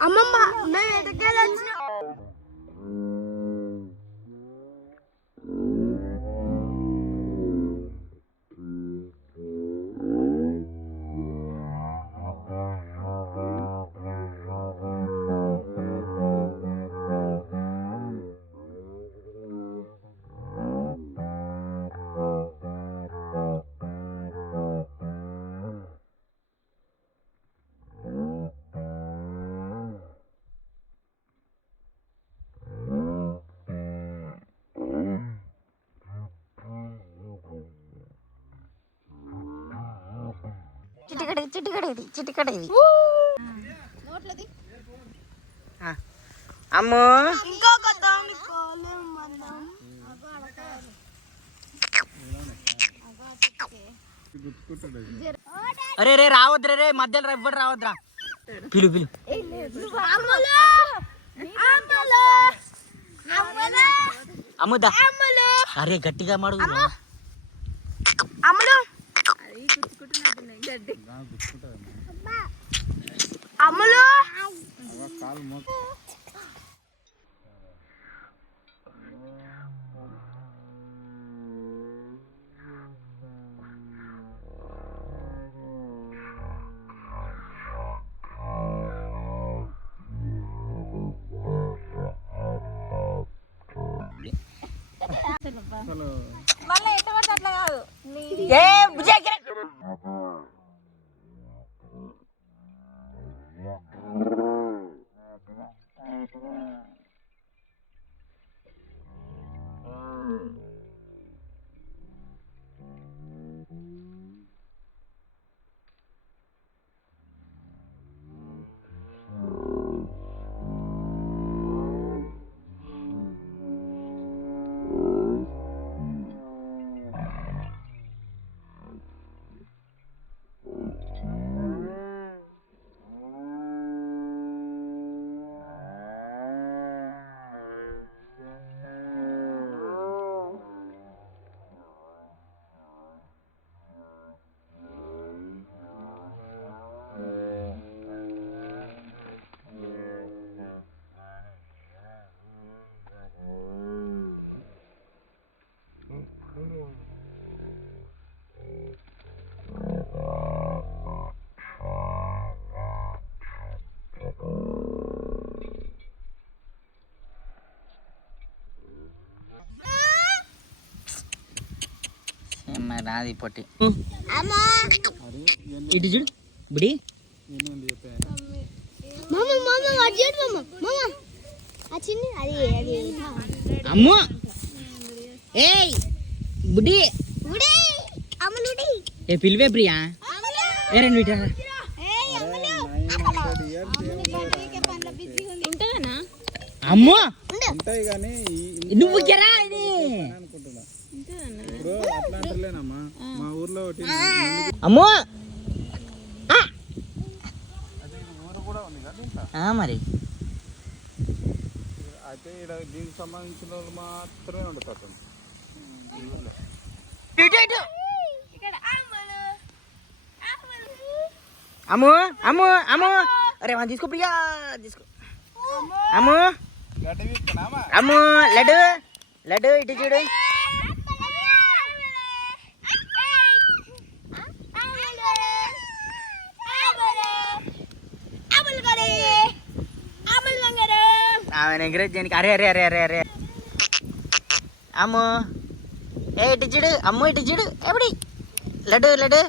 అమ్మమ్మ నేను ఎటకెళ్ళి వచ్చిన చిటికడేది అమ్మో అరే రే రావద్దురా రే మధ్యలో ఎవ్వడు రావద్దురా పిలు పిలు అమ్ముదా అరే గట్టిగా మాడు అమ్ములు అమ్ములు మళ్ళీ ఎట్ట పడితే అట్లా కాదు నాది పొట్టి ఇటు చూడు బుడి అమ్మో ఏయ్ బుడి ఏ పిలివే ప్రియా ఏ రెండు ఇటా అమ్మో నువ్వు కెరా ఇది అమ్మో మరి అయితే దీనికి సంబంధించిన వాళ్ళు మాత్రమే వండుతారు. అమ్ము అమ్ము అమ్ము అరే మా తీసుకో ప్రియా తీసుకో అమ్ము అమ్ము లడ్డు లడ్డు ఇటు చూడు ఎంకరేజ్ చేయడానికి అరే అరే అరే అరే అరే అమ్ము ఏ ఇటు చూడు అమ్ము ఇటు చూడు ఎప్పుడు లడ్డు లడ్డు